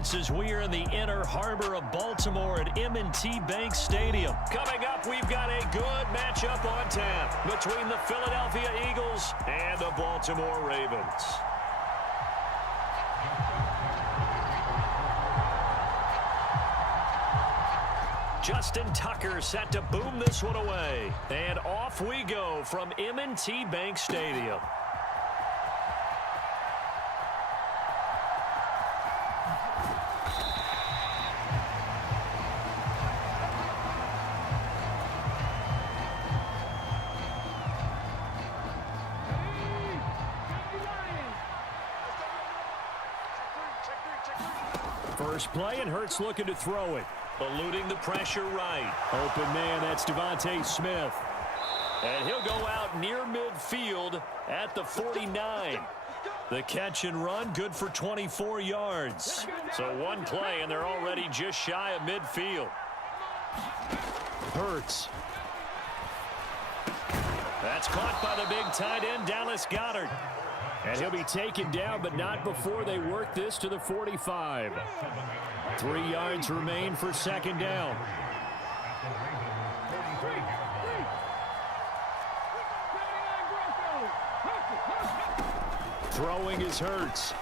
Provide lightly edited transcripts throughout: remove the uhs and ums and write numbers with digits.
Sports as we are in the inner harbor of Baltimore at M&T Bank Stadium. Coming up, we've got a good matchup on tap between the Philadelphia Eagles and the Baltimore Ravens. Justin Tucker set to boom this one away. And off we go from M&T Bank Stadium. First play, and Hurts looking to throw it. Eluding the pressure right. Open man, that's Devontae Smith. And he'll go out near midfield at the 49. The catch and run, good for 24 yards. So one play, and they're already just shy of midfield. Hurts. That's caught by the big tight end, Dallas Goedert. And he'll be taken down, but not before they work this to the 45. 3 yards remain for second down. Throwing is Hurts.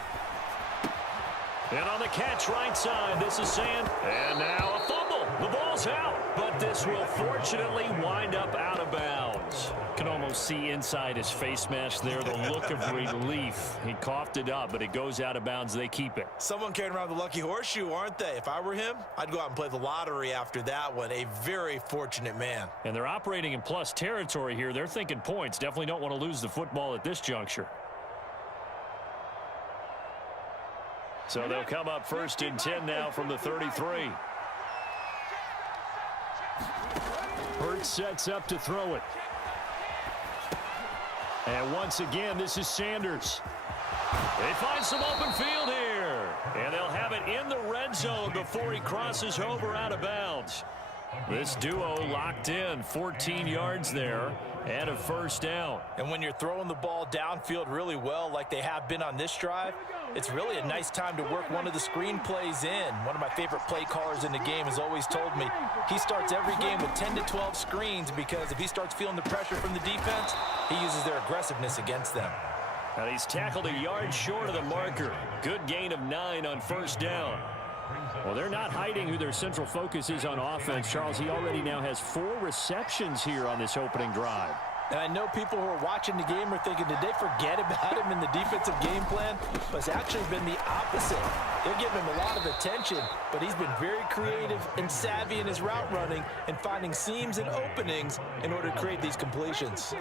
And on the catch right side, this is Sand. And now a fumble. The ball's out. But this will fortunately wind up out of bounds. Can almost see inside his face mask there the look of relief. He coughed it up, but it goes out of bounds. They keep it. Someone carrying around the lucky horseshoe, aren't they? If I were him, I'd go out and play the lottery after that one. A very fortunate man. And they're operating in plus territory here. They're thinking points. Definitely don't want to lose the football at this juncture. So they'll come up 1st and 10 now from the 33. Hurts sets up to throw it. And once again, this is Sanders. They find some open field here. And they'll have it in the red zone before he crosses over out of bounds. This duo locked in, 14 yards there, and a first down. And when you're throwing the ball downfield really well like they have been on this drive, it's really a nice time to work one of the screen plays in. One of my favorite play callers in the game has always told me he starts every game with 10 to 12 screens because if he starts feeling the pressure from the defense, he uses their aggressiveness against them. And he's tackled a yard short of the marker. Good gain of 9 on first down. Well, they're not hiding who their central focus is on offense. Charles, he already now has 4 receptions here on this opening drive. And I know people who are watching the game are thinking, did they forget about him in the defensive game plan? But it's actually been the opposite. They're giving him a lot of attention, but he's been very creative and savvy in his route running and finding seams and openings in order to create these completions.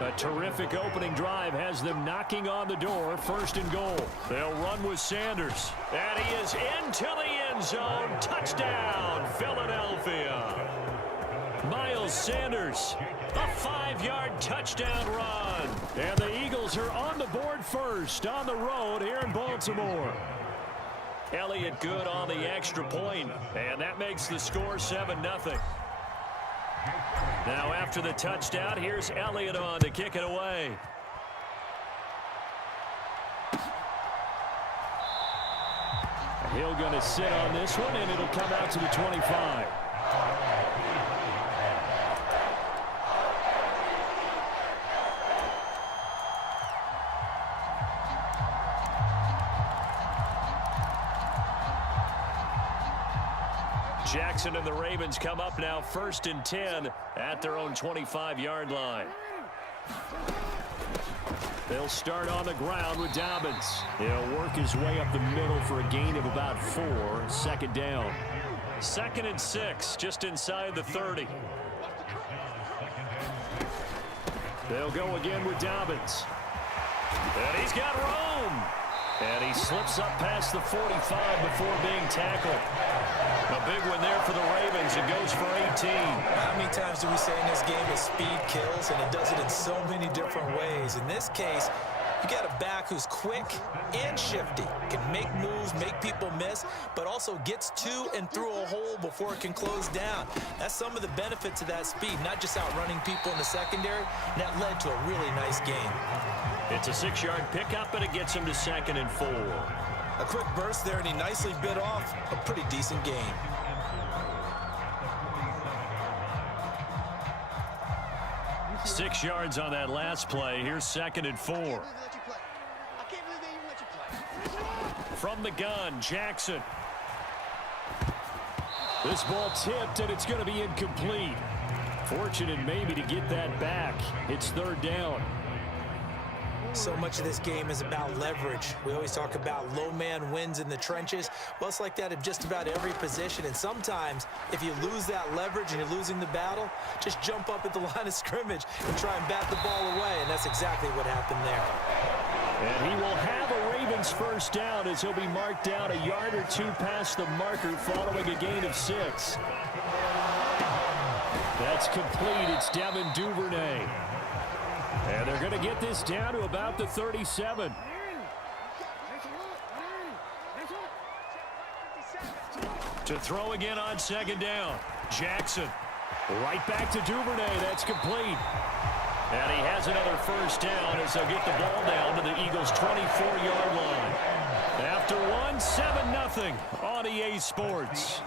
A terrific opening drive has them knocking on the door, 1st and goal. They'll run with Sanders. And he is into the end zone. Touchdown, Philadelphia. Miles Sanders. A 5-yard touchdown run. And the Eagles are on the board first on the road here in Baltimore. Elliott good on the extra point, and that makes the score 7-0. Now after the touchdown, here's Elliott on to kick it away. Hill going to sit on this one, and it'll come out to the 25. Jackson and the Ravens come up now 1st and 10 at their own 25-yard line. They'll start on the ground with Dobbins. He'll work his way up the middle for a gain of about 4. 2nd down. 2nd and 6, just inside the 30. They'll go again with Dobbins. And he's got room. And he slips up past the 45 before being tackled. A big one there for the Ravens. It goes for 18. How many times do we say in this game that speed kills, and it does it in so many different ways? In this case, you got a back who's quick and shifty, can make moves, make people miss, but also gets to and through a hole before it can close down. That's some of the benefits of that speed, not just outrunning people in the secondary. And that led to a really nice game. It's a 6-yard pickup, and it gets him to 2nd and 4. A quick burst there, and he nicely bit off a pretty decent gain. Six yards on that last play. Here's 2nd and 4. From the gun, Jackson. This ball tipped, and it's going to be incomplete. Fortunate maybe to get that back. It's 3rd down. So much of this game is about leverage. We always talk about low man wins in the trenches. Well, it's like that in just about every position. And sometimes, if you lose that leverage and you're losing the battle, just jump up at the line of scrimmage and try and bat the ball away. And that's exactly what happened there. And he will have a Ravens 1st down as he'll be marked down a yard or 2 past the marker following a gain of 6. That's complete. It's Devin Duvernay. And they're going to get this down to about the 37. To throw again on 2nd down. Jackson. Right back to Duvernay. That's complete. And he has another 1st down as they'll get the ball down to the Eagles' 24-yard line. After one, 7-0 on EA Sports.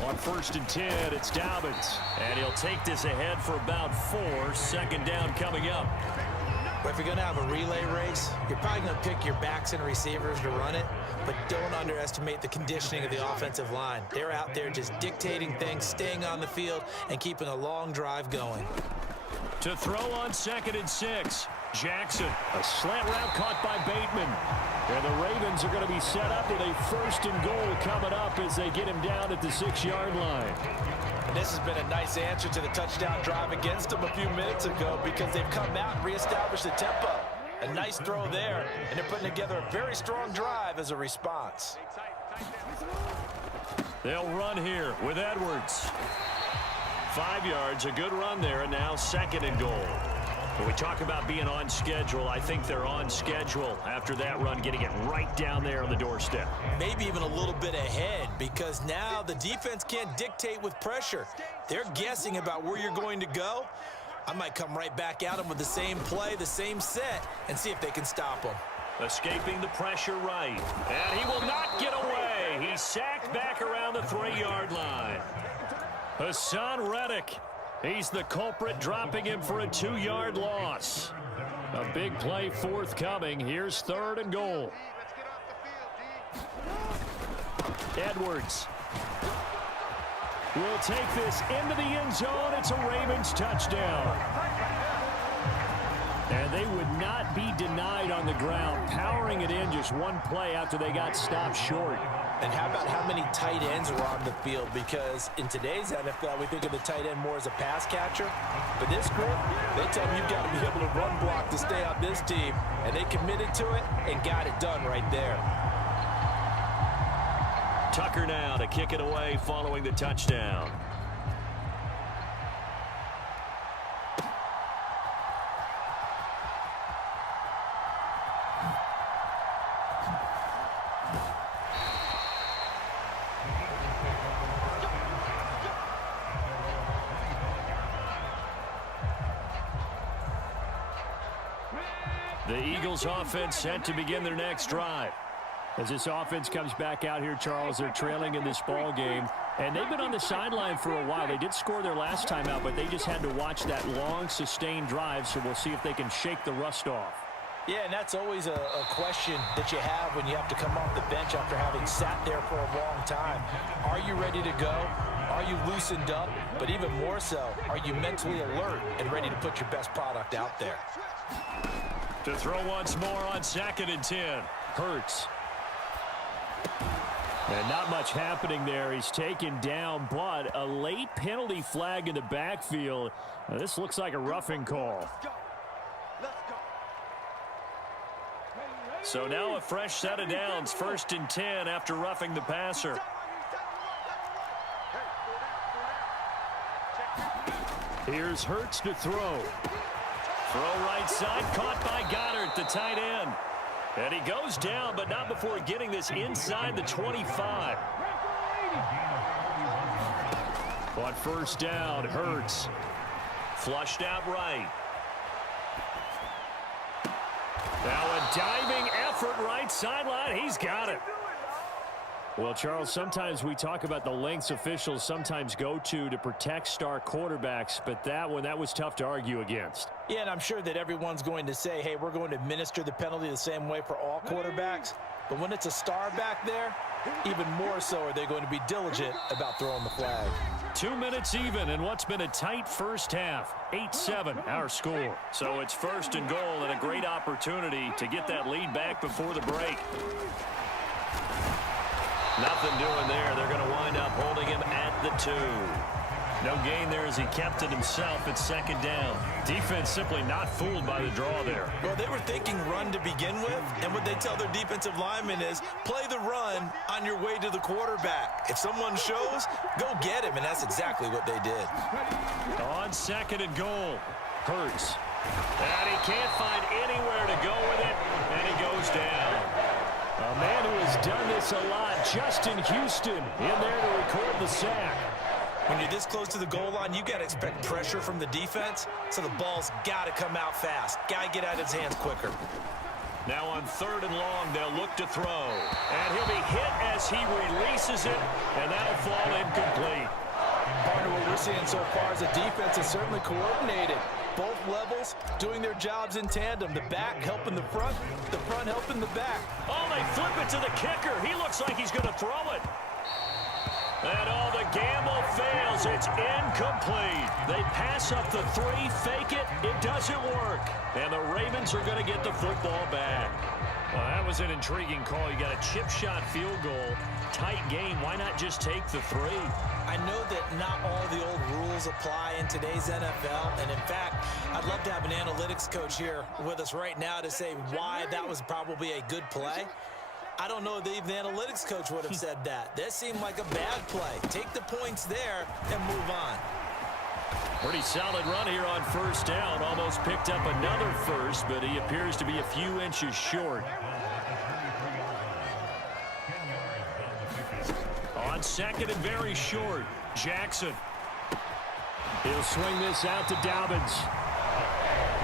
On 1st and 10, it's Dobbins. And he'll take this ahead for about 4. 2nd down coming up. But if you're going to have a relay race, you're probably going to pick your backs and receivers to run it, but don't underestimate the conditioning of the offensive line. They're out there just dictating things, staying on the field, and keeping a long drive going. To throw on 2nd and 6, Jackson. A slant route caught by Bateman. And the Ravens are going to be set up with a 1st and goal coming up as they get him down at the 6-yard line. And this has been a nice answer to the touchdown drive against them a few minutes ago because they've come out and reestablished the tempo. A nice throw there, and they're putting together a very strong drive as a response. They'll run here with Edwards. 5 yards, a good run there, and now 2nd and goal. When we talk about being on schedule, I think they're on schedule after that run, getting it right down there on the doorstep. Maybe even a little bit ahead because now the defense can't dictate with pressure. They're guessing about where you're going to go. I might come right back at them with the same play, the same set, and see if they can stop them. Escaping the pressure right. And he will not get away. He's sacked back around the 3-yard line. Hassan Reddick. He's the culprit, dropping him for a 2-yard loss. A big play forthcoming. Here's 3rd and goal. Edwards will take this into the end zone. It's a Ravens touchdown. And they would not be denied on the ground, powering it in just one play after they got stopped short. And how about how many tight ends were on the field? Because in today's NFL, we think of the tight end more as a pass catcher. But this group, they tell them you've got to be able to run block to stay on this team. And they committed to it and got it done right there. Tucker now to kick it away following the touchdown. The Eagles offense set to begin their next drive. As this offense comes back out here, Charles, they're trailing in this ball game. And they've been on the sideline for a while. They did score their last time out, but they just had to watch that long, sustained drive. So we'll see if they can shake the rust off. Yeah, and that's always a question that you have when you have to come off the bench after having sat there for a long time. Are you ready to go? Are you loosened up? But even more so, are you mentally alert and ready to put your best product out there? To throw once more on 2nd and 10. Hurts. And not much happening there. He's taken down, but a late penalty flag in the backfield. Now, this looks like a roughing call. So now a fresh set of downs. 1st and 10 after roughing the passer. Here's Hurts to throw. Throw right side, caught by Goddard, the tight end. And he goes down, but not before getting this inside the 25. On first down, Hurts. Flushed out right. Now a diving effort right sideline. He's got it. Well, Charles, sometimes we talk about the lengths officials sometimes go to protect star quarterbacks, but that was tough to argue against. Yeah, and I'm sure that everyone's going to say, hey, we're going to administer the penalty the same way for all quarterbacks. But when it's a star back there, even more so are they going to be diligent about throwing the flag. 2 minutes even in what's been a tight first half. 8-7 our score. So it's first and goal and a great opportunity to get that lead back before the break. Nothing doing there. They're going to wind up holding him at the 2. No gain there as he kept it himself at second down. Defense simply not fooled by the draw there. Well, they were thinking run to begin with, and what they tell their defensive linemen is play the run on your way to the quarterback. If someone shows, go get him, and that's exactly what they did. On second and goal, Hurts. And he can't find anywhere to go with it, and he goes down. A man who has done this a lot, Justin Houston, in there to record the sack. When you're this close to the goal line, you got to expect pressure from the defense, so the ball's got to come out fast. Got to get out of his hands quicker. Now on third and long, they'll look to throw. And he'll be hit as he releases it, and that'll fall incomplete. Partner, what we're seeing so far is the defense is certainly coordinated. Both levels doing their jobs in tandem. The back helping the front helping the back. Oh, they flip it to the kicker. He looks like he's going to throw it. And all the gamble fails. It's incomplete. They pass up the 3, fake it. It doesn't work. And the Ravens are going to get the football back. Well, that was an intriguing call. You got a chip shot field goal. Tight game. Why not just take the 3? I know that not all the old rules apply in today's NFL, and in fact, I'd love to have an analytics coach here with us right now to say why that was probably a good play. I don't know if even the analytics coach would have said that. That seemed like a bad play. Take the points there and move on. Pretty solid run here on first down. Almost picked up another first, but he appears to be a few inches short. On second and very short, Jackson. He'll swing this out to Dobbins.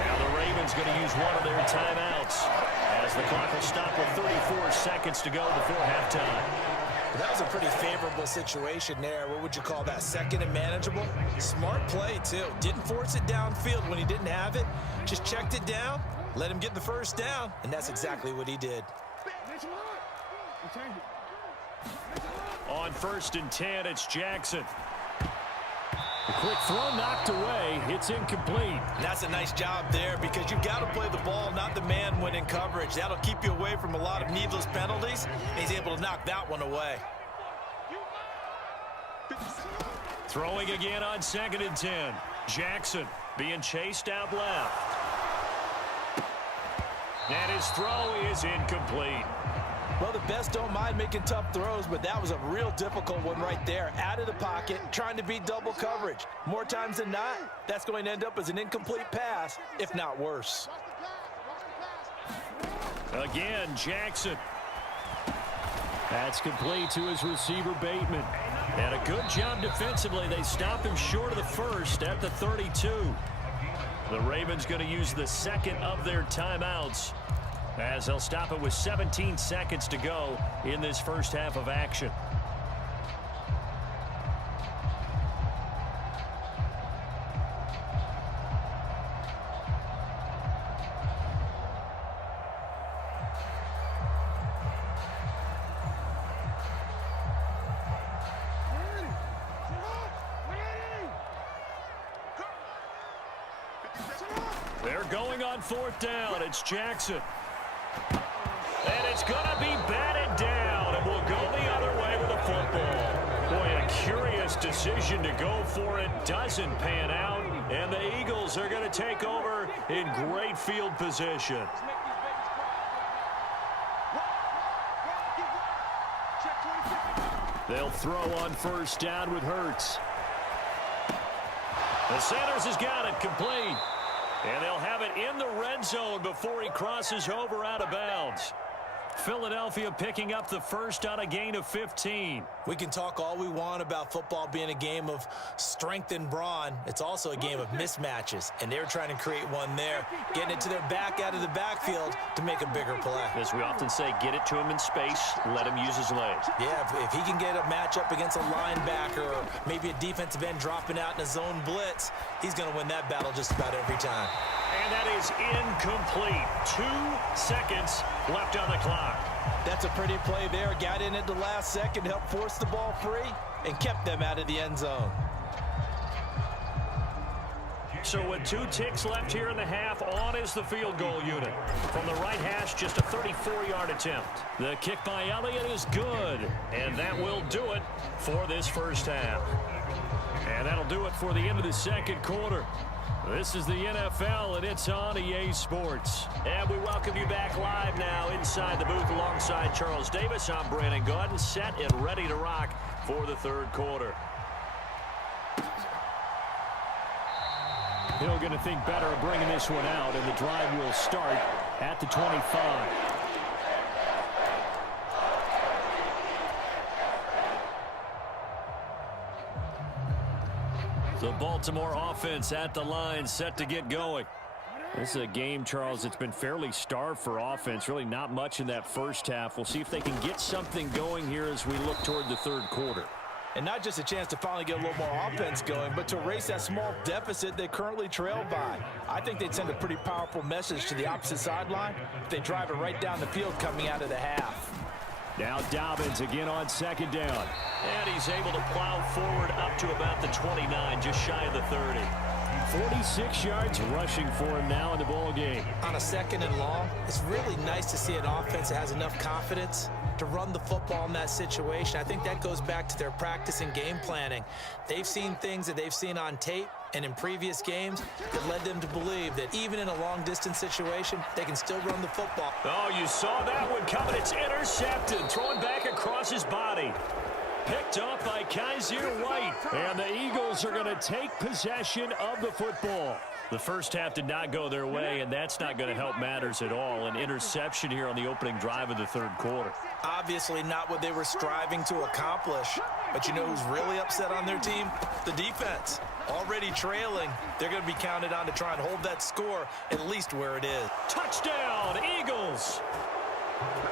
Now the Ravens going to use one of their timeouts as the clock will stop with 34 seconds to go before halftime. That was a pretty favorable situation there. What would you call that? Second and manageable? Smart play, too. Didn't force it downfield when he didn't have it. Just checked it down, let him get the first down, and that's exactly what he did. On first and 10, it's Jackson. A quick throw knocked away. It's incomplete. And that's a nice job there because you've got to play the ball, not the man when in coverage. That'll keep you away from a lot of needless penalties. He's able to knock that one away. Throwing again on second and 10. Jackson being chased out left. And his throw is incomplete. Well, the best don't mind making tough throws, but that was a real difficult one right there. Out of the pocket, trying to beat double coverage. More times than not, that's going to end up as an incomplete pass, if not worse. Again, Jackson. That's complete to his receiver, Bateman. And a good job defensively. They stop him short of the first at the 32. The Ravens going to use the second of their timeouts, as they'll stop it with 17 seconds to go in this first half of action. They're going on fourth down. It's Jackson. And it's going to be batted down, and we'll go the other way with the football. Boy, a curious decision to go for it. Doesn't pan out, and the Eagles are going to take over in great field position. They'll throw on first down with Hurts. The Sanders has got it complete. And they'll have it in the red zone before he crosses over out of bounds. Philadelphia picking up the first on a gain of 15. We can talk all we want about football being a game of strength and brawn. It's also a game of mismatches, and they're trying to create one there, getting it to their back out of the backfield to make a bigger play. As we often say, get it to him in space, let him use his legs. Yeah, if he can get a matchup against a linebacker or maybe a defensive end dropping out in a zone blitz, he's going to win that battle just about every time. And that is incomplete. 2 seconds left on the clock. That's a pretty play there. Got in at the last second, helped force the ball free, and kept them out of the end zone. So with 2 ticks left here in the half, on is the field goal unit. From the right hash, just a 34-yard attempt. The kick by Elliott is good, and that will do it for this first half. And that'll do it for the end of the second quarter. This is the NFL, and it's on EA Sports. And we welcome you back live now inside the booth alongside Charles Davis. I'm Brandon Gaudin, set and ready to rock for the third quarter. He'll going to think better of bringing this one out, and the drive will start at the 25. The Baltimore offense at the line, set to get going. This is a game, Charles, that's been fairly starved for offense. Really not much in that first half. We'll see if they can get something going here as we look toward the third quarter. And not just a chance to finally get a little more offense going, but to erase that small deficit they currently trail by. I think they'd send a pretty powerful message to the opposite sideline if they drive it right down the field coming out of the half. Now Dobbins again on second down. And he's able to plow forward up to about the 29, just shy of the 30. 46 yards rushing for him now in the ball game. On a second and long, it's really nice to see an offense that has enough confidence to run the football in that situation. I think that goes back to their practice and game planning. They've seen things that they've seen on tape and in previous games that led them to believe that even in a long-distance situation, they can still run the football. Oh, you saw that one coming. It's intercepted, thrown back across his body. Picked off by Kaiser White. And the Eagles are going to take possession of the football. The first half did not go their way, and that's not going to help matters at all. An interception here on the opening drive of the third quarter. Obviously not what they were striving to accomplish. But you know who's really upset on their team? The defense. Already trailing. They're going to be counted on to try and hold that score at least where it is. Touchdown, Eagles.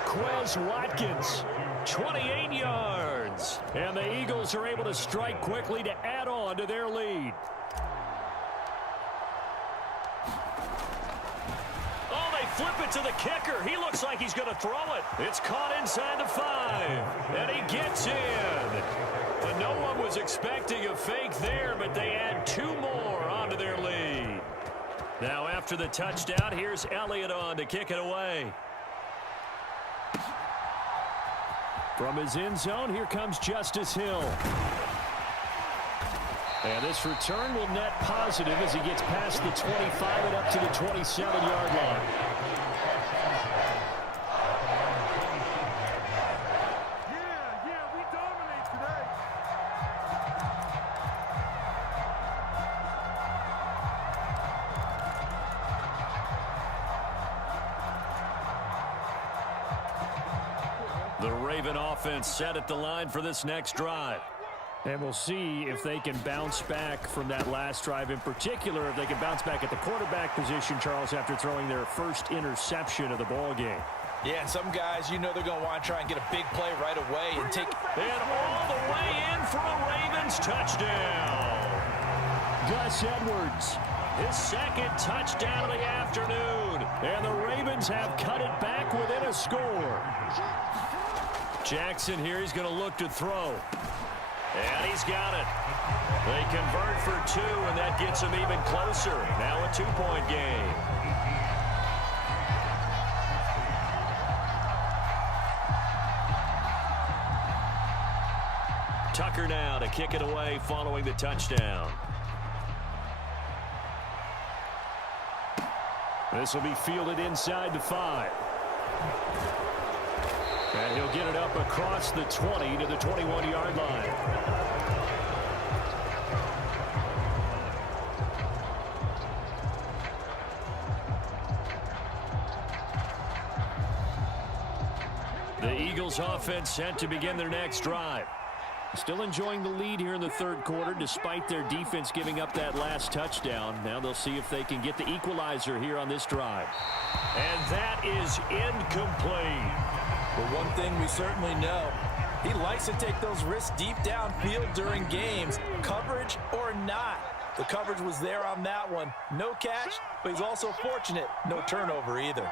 Quez Watkins, 28 yards. And the Eagles are able to strike quickly to add on to their lead. Oh, they flip it to the kicker. He looks like he's going to throw it. It's caught inside the 5. And he gets in. And no one was expecting a fake there, but they add 2 more onto their lead. Now after the touchdown, here's Elliott on to kick it away. From his end zone, here comes Justice Hill. And this return will net positive as he gets past the 25 and up to the 27-yard line. Yeah, we dominate today. The Raven offense set at the line for this next drive. And we'll see if they can bounce back from that last drive, in particular, if they can bounce back at the quarterback position, Charles, after throwing their first interception of the ball game. Yeah, and some guys, you know they're going to want to try and get a big play right away and take... And all the way in for a Ravens touchdown. Gus Edwards, his second touchdown of the afternoon. And the Ravens have cut it back within a score. Jackson here, he's going to look to throw. And he's got it. They convert for 2, and that gets them even closer. Now a 2-point game. Tucker now to kick it away following the touchdown. This will be fielded inside the 5. And he'll get it up across the 20 to the 21-yard line. Eagles offense set to begin their next drive. Still enjoying the lead here in the third quarter despite their defense giving up that last touchdown. Now they'll see if they can get the equalizer here on this drive. And that is incomplete. But one thing we certainly know, he likes to take those risks deep downfield during games, coverage or not. The coverage was there on that one. No catch, but he's also fortunate. No turnover either.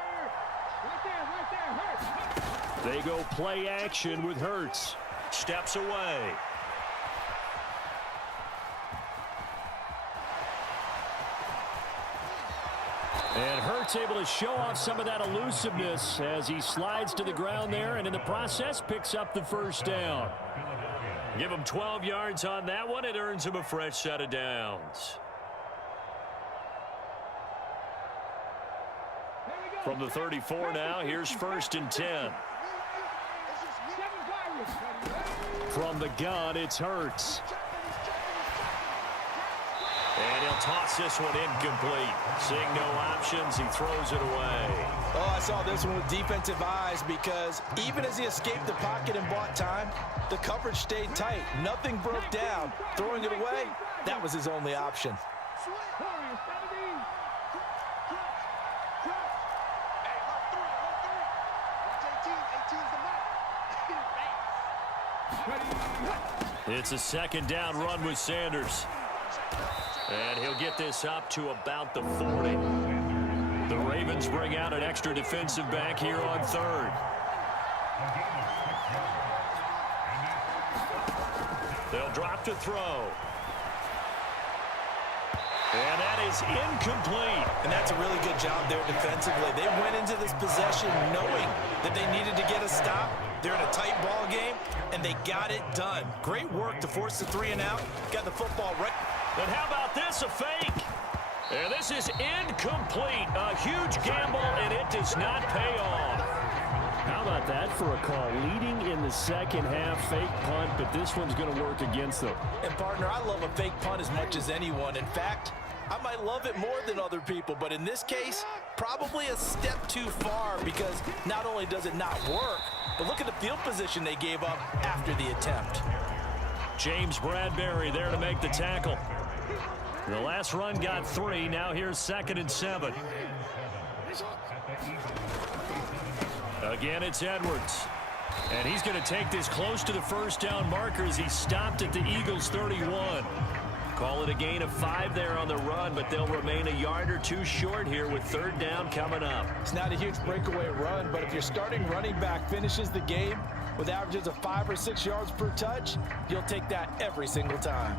They go play action with Hurts. Steps away. And Hurts able to show off some of that elusiveness as he slides to the ground there and in the process picks up the first down. Give him 12 yards on that one. It earns him a fresh set of downs. From the 34 now, here's 1st and 10. From the gun, it's Hurts. And he'll toss this one incomplete. Seeing no options, he throws it away. Oh, I saw this one with defensive eyes because even as he escaped the pocket and bought time, the coverage stayed tight. Nothing broke down. Throwing it away, that was his only option. It's a 2nd down run with Sanders. And he'll get this up to about the 40. The Ravens bring out an extra defensive back here on 3rd. They'll drop to throw. And that is incomplete. And that's a really good job there defensively. They went into this possession knowing that they needed to get a stop. They're in a tight ball game, and they got it done. Great work to force the 3 and out. Got the football right. And how about this, a fake? And this is incomplete. A huge gamble, and it does not pay off. How about that for a call? Leading in the second half, fake punt, but this one's going to work against them. And, partner, I love a fake punt as much as anyone. In fact, I might love it more than other people, but in this case, probably a step too far because not only does it not work, but look at the field position they gave up after the attempt. James Bradbury there to make the tackle. The last run got 3. Now here's 2nd and 7. Again, it's Edwards. And he's going to take this close to the first down marker as he stopped at the Eagles' 31. Call it a gain of 5 there on the run, but they'll remain a yard or 2 short here with 3rd down coming up. It's not a huge breakaway run, but if your starting running back finishes the game with averages of 5 or 6 yards per touch, you'll take that every single time.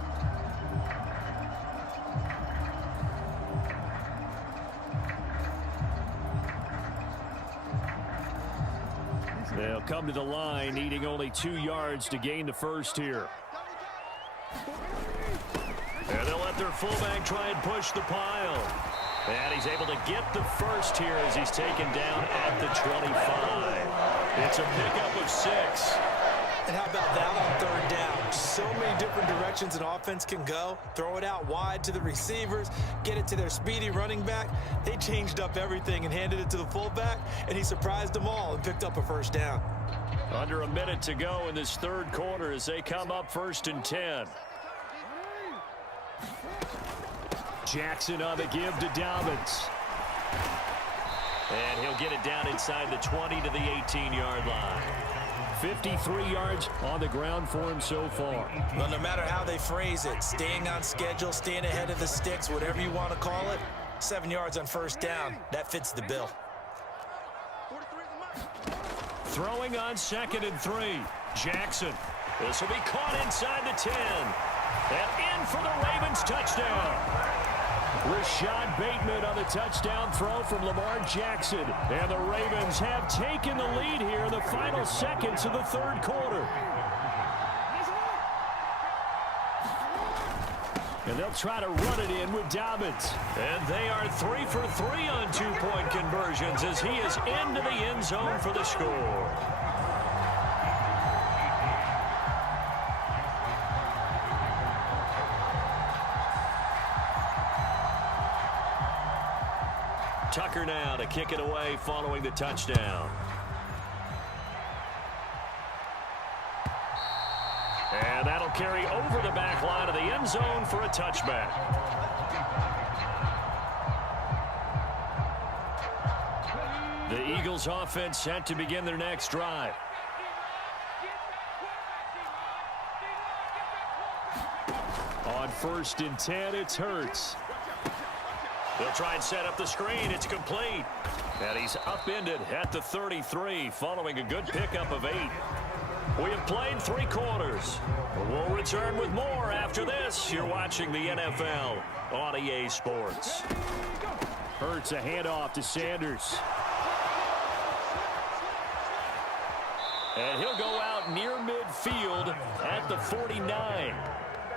They'll come to the line, needing only 2 yards to gain the first here. And they'll let their fullback try and push the pile. And he's able to get the first here as he's taken down at the 25. It's a pickup of 6. And how about that on 3rd down? So many different directions an offense can go. Throw it out wide to the receivers, get it to their speedy running back. They changed up everything and handed it to the fullback, and he surprised them all and picked up a first down. Under a minute to go in this 3rd quarter as they come up 1st and 10. Jackson on the give to Dobbins. And he'll get it down inside the 20 to the 18-yard line. 53 yards on the ground for him so far. Well, no matter how they phrase it, staying on schedule, staying ahead of the sticks, whatever you want to call it, 7 yards on 1st down, that fits the bill. Throwing on 2nd and 3. Jackson. This will be caught inside the 10. And in for the Ravens touchdown. Rashad Bateman on the touchdown throw from Lamar Jackson. And the Ravens have taken the lead here in the final seconds of the 3rd quarter. And they'll try to run it in with Dobbins. And they are 3 for 3 on 2-point conversions as he is into the end zone for the score. Tucker now to kick it away following the touchdown. And that'll carry over the back line of the end zone for a touchback. The Eagles offense set to begin their next drive. On 1st and 10, it's Hurts. They'll try and set up the screen. It's complete. And he's upended at the 33 following a good pickup of 8. We have played 3 quarters. We'll return with more after this. You're watching the NFL on EA Sports. Hurts a handoff to Sanders. And he'll go out near midfield at the 49.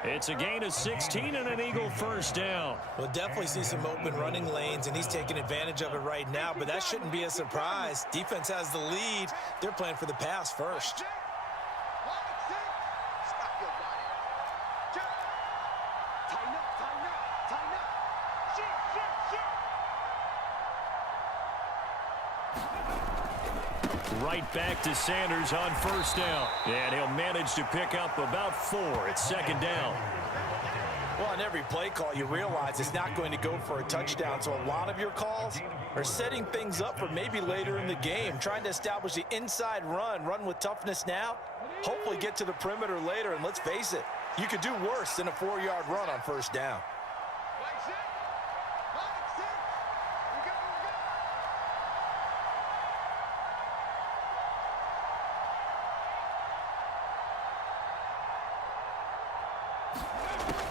It's a gain of 16 and an Eagle first down. We'll definitely see some open running lanes, and he's taking advantage of it right now, but that shouldn't be a surprise. Defense has the lead. They're playing for the pass first. Right back to Sanders on first down. And he'll manage to pick up about 4 at second down. Well, on every play call, you realize it's not going to go for a touchdown. So a lot of your calls are setting things up for maybe later in the game, trying to establish the inside run with toughness now, hopefully get to the perimeter later. And let's face it, you could do worse than a 4-yard run on first down.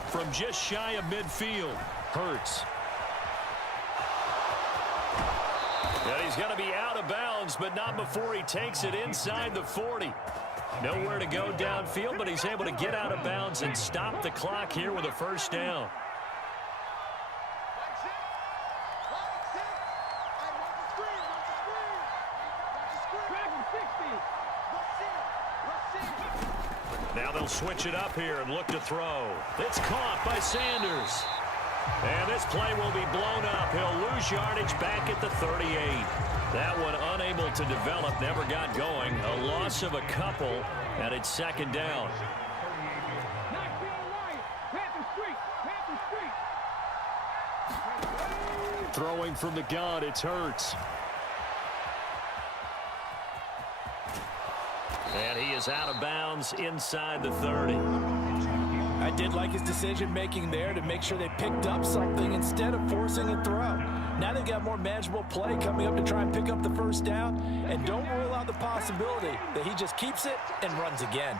From just shy of midfield, Hurts. And he's going to be out of bounds, but not before he takes it inside the 40. Nowhere to go downfield, but he's able to get out of bounds and stop the clock here with a first down. Now they'll switch it up here and look to throw. It's caught by Sanders. And this play will be blown up. He'll lose yardage back at the 38. That one unable to develop, never got going. A loss of a couple, and it's second down. Throwing from the gun, it's Hurts. And he is out of bounds inside the 30. I did like his decision-making there to make sure they picked up something instead of forcing a throw. Now they've got more manageable play coming up to try and pick up the first down. And don't rule out the possibility that he just keeps it and runs again.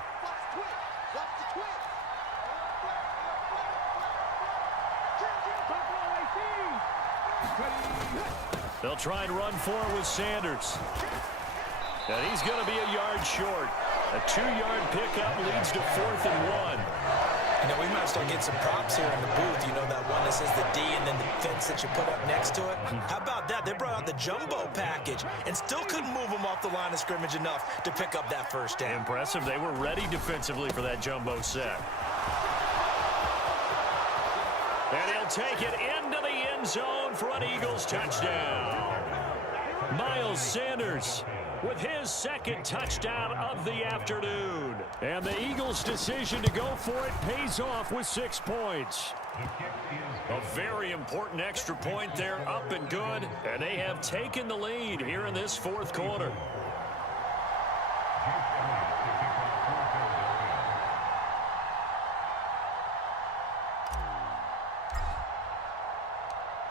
They'll try and run for it with Sanders. And he's going to be a yard short. A 2-yard pickup leads to 4th and 1. You know, we might start getting some props here in the booth. You know, that one that says the D and then the fence that you put up next to it? How about that? They brought out the jumbo package and still couldn't move them off the line of scrimmage enough to pick up that first down. Impressive. They were ready defensively for that jumbo set. And he'll take it into the end zone for an Eagles touchdown. Miles Sanders with his second touchdown of the afternoon. And the Eagles' decision to go for it pays off with 6 points. A very important extra point there, up and good. And they have taken the lead here in this 4th quarter.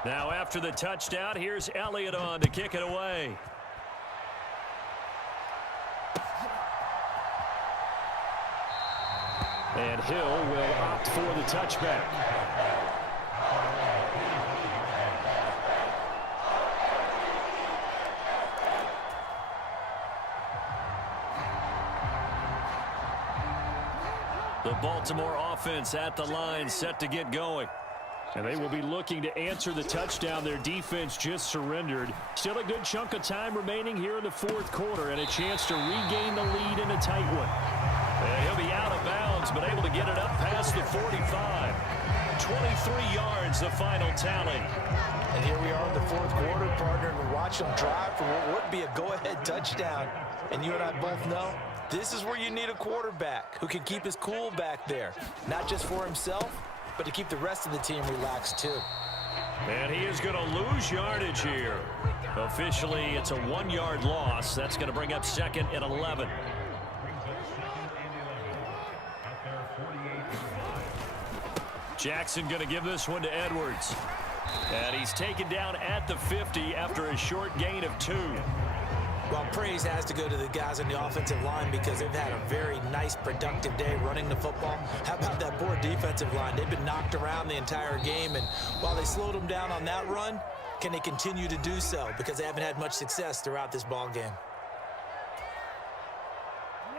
Now after the touchdown, here's Elliott on to kick it away. And Hill will opt for the touchback. The Baltimore offense at the line, set to get going. And they will be looking to answer the touchdown their defense just surrendered. Still a good chunk of time remaining here in the 4th quarter and a chance to regain the lead in a tight one. And he'll be out of bounds, but able to get it up past the 45. 23 yards, the final tally. And here we are in the 4th quarter, partner, and we're watching them drive for what would be a go-ahead touchdown. And you and I both know This is where you need a quarterback who can keep his cool back there, not just for himself, but to keep the rest of the team relaxed too. And he is going to lose yardage here. Officially, it's a 1-yard loss. That's going to bring up second and 11. Jackson going to give this one to Edwards. And he's taken down at the 50 after a short gain of 2. Well, praise has to go to the guys on the offensive line because they've had a very nice, productive day running the football. How about that poor defensive line? They've been knocked around the entire game, and while they slowed them down on that run, can they continue to do so? Because they haven't had much success throughout this ball game.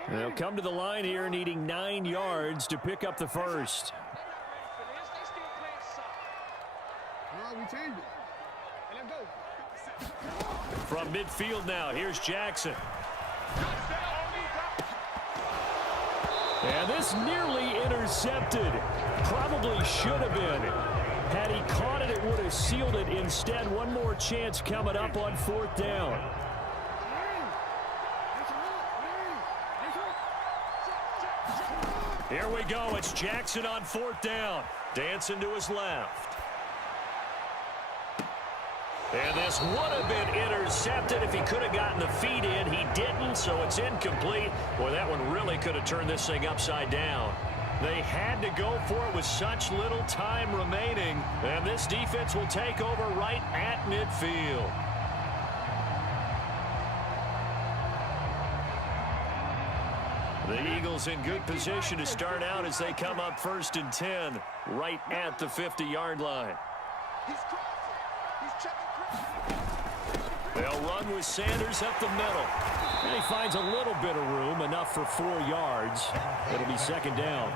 They'll come to the line here needing 9 yards to pick up the first. From midfield now, here's Jackson. And this nearly intercepted. Probably should have been. Had he caught it, it would have sealed it. Instead, one more chance coming up on 4th down. Here we go. It's Jackson on 4th down. Dancing to his left. And this would have been intercepted if he could have gotten the feet in. He didn't, so it's incomplete. Boy, that one really could have turned this thing upside down. They had to go for it with such little time remaining. And this defense will take over right at midfield. The Eagles in good position to start out as they come up 1st and 10 right at the 50-yard line. They'll run with Sanders up the middle. And he finds a little bit of room, enough for 4 yards. It'll be 2nd down.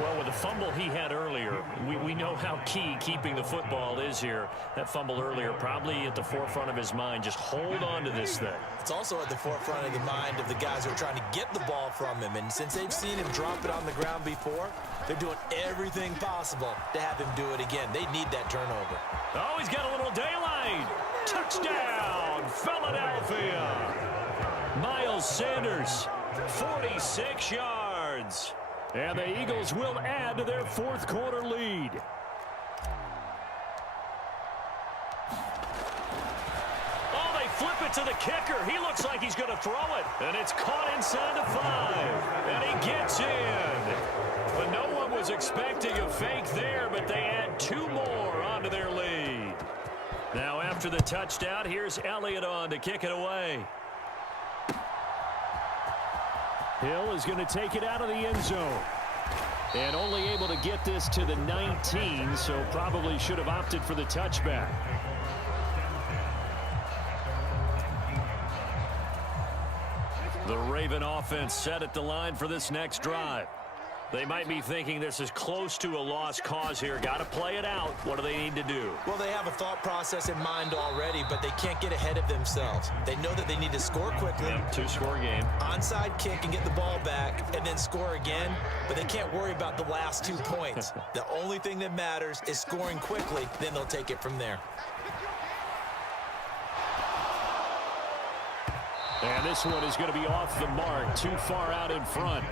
Well, with the fumble he had earlier, we know how key keeping the football is here. That fumble earlier probably at the forefront of his mind. Just hold on to this thing. It's also at the forefront of the mind of the guys who are trying to get the ball from him. And since they've seen him drop it on the ground before, they're doing everything possible to have him do it again. They need that turnover. Oh, he's got a little daylight. Touchdown, Philadelphia. Miles Sanders, 46 yards. And the Eagles will add to their 4th quarter lead. Oh, they flip it to the kicker. He looks like he's going to throw it. And it's caught inside the 5. And he gets in. But no one was expecting a fake there, but they add 2 more onto their lead. Now after the touchdown, here's Elliott on to kick it away. Hill is going to take it out of the end zone. And only able to get this to the 19, so probably should have opted for the touchback. The Raven offense set at the line for this next drive. They might be thinking this is close to a lost cause here. Got to play it out. What do they need to do? Well, they have a thought process in mind already, but they can't get ahead of themselves. They know that they need to score quickly. Yep, 2-score game. Onside kick and get the ball back and then score again, but they can't worry about the last 2 points. The only thing that matters is scoring quickly, then they'll take it from there. And this one is going to be off the mark, too far out in front.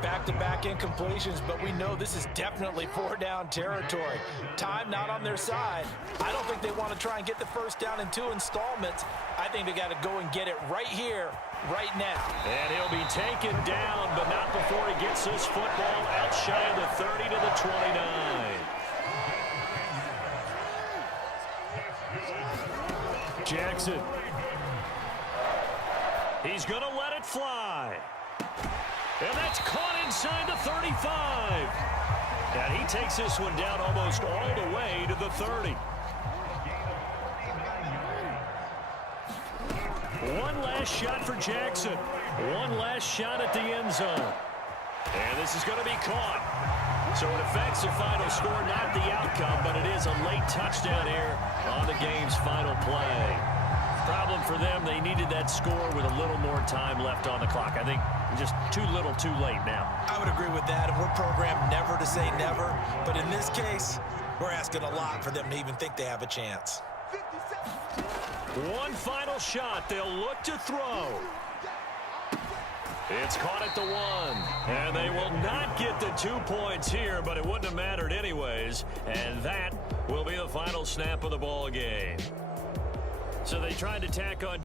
Back-to-back incompletions, but we know this is definitely 4-down territory. Time not on their side. I don't think they want to try and get the first down in 2 installments. I think they got to go and get it right here, right now. And he'll be taken down, but not before he gets this football out shy of the 30 to the 29. Jackson. He's going to let it fly. And that's caught inside the 35. And he takes this one down almost all the way to the 30. One last shot for Jackson. One last shot at the end zone. And this is going to be caught. So it affects the final score, not the outcome, but it is a late touchdown here on the game's final play. Problem for them, they needed that score with a little more time left on the clock. I think just too little, too late now. I would agree with that, and we're programmed never to say never. But in this case, we're asking a lot for them to even think they have a chance. One final shot. They'll look to throw. It's caught at the 1. And they will not get the 2 points here, but it wouldn't have mattered anyways. And that will be the final snap of the ball game. So they tried to tack on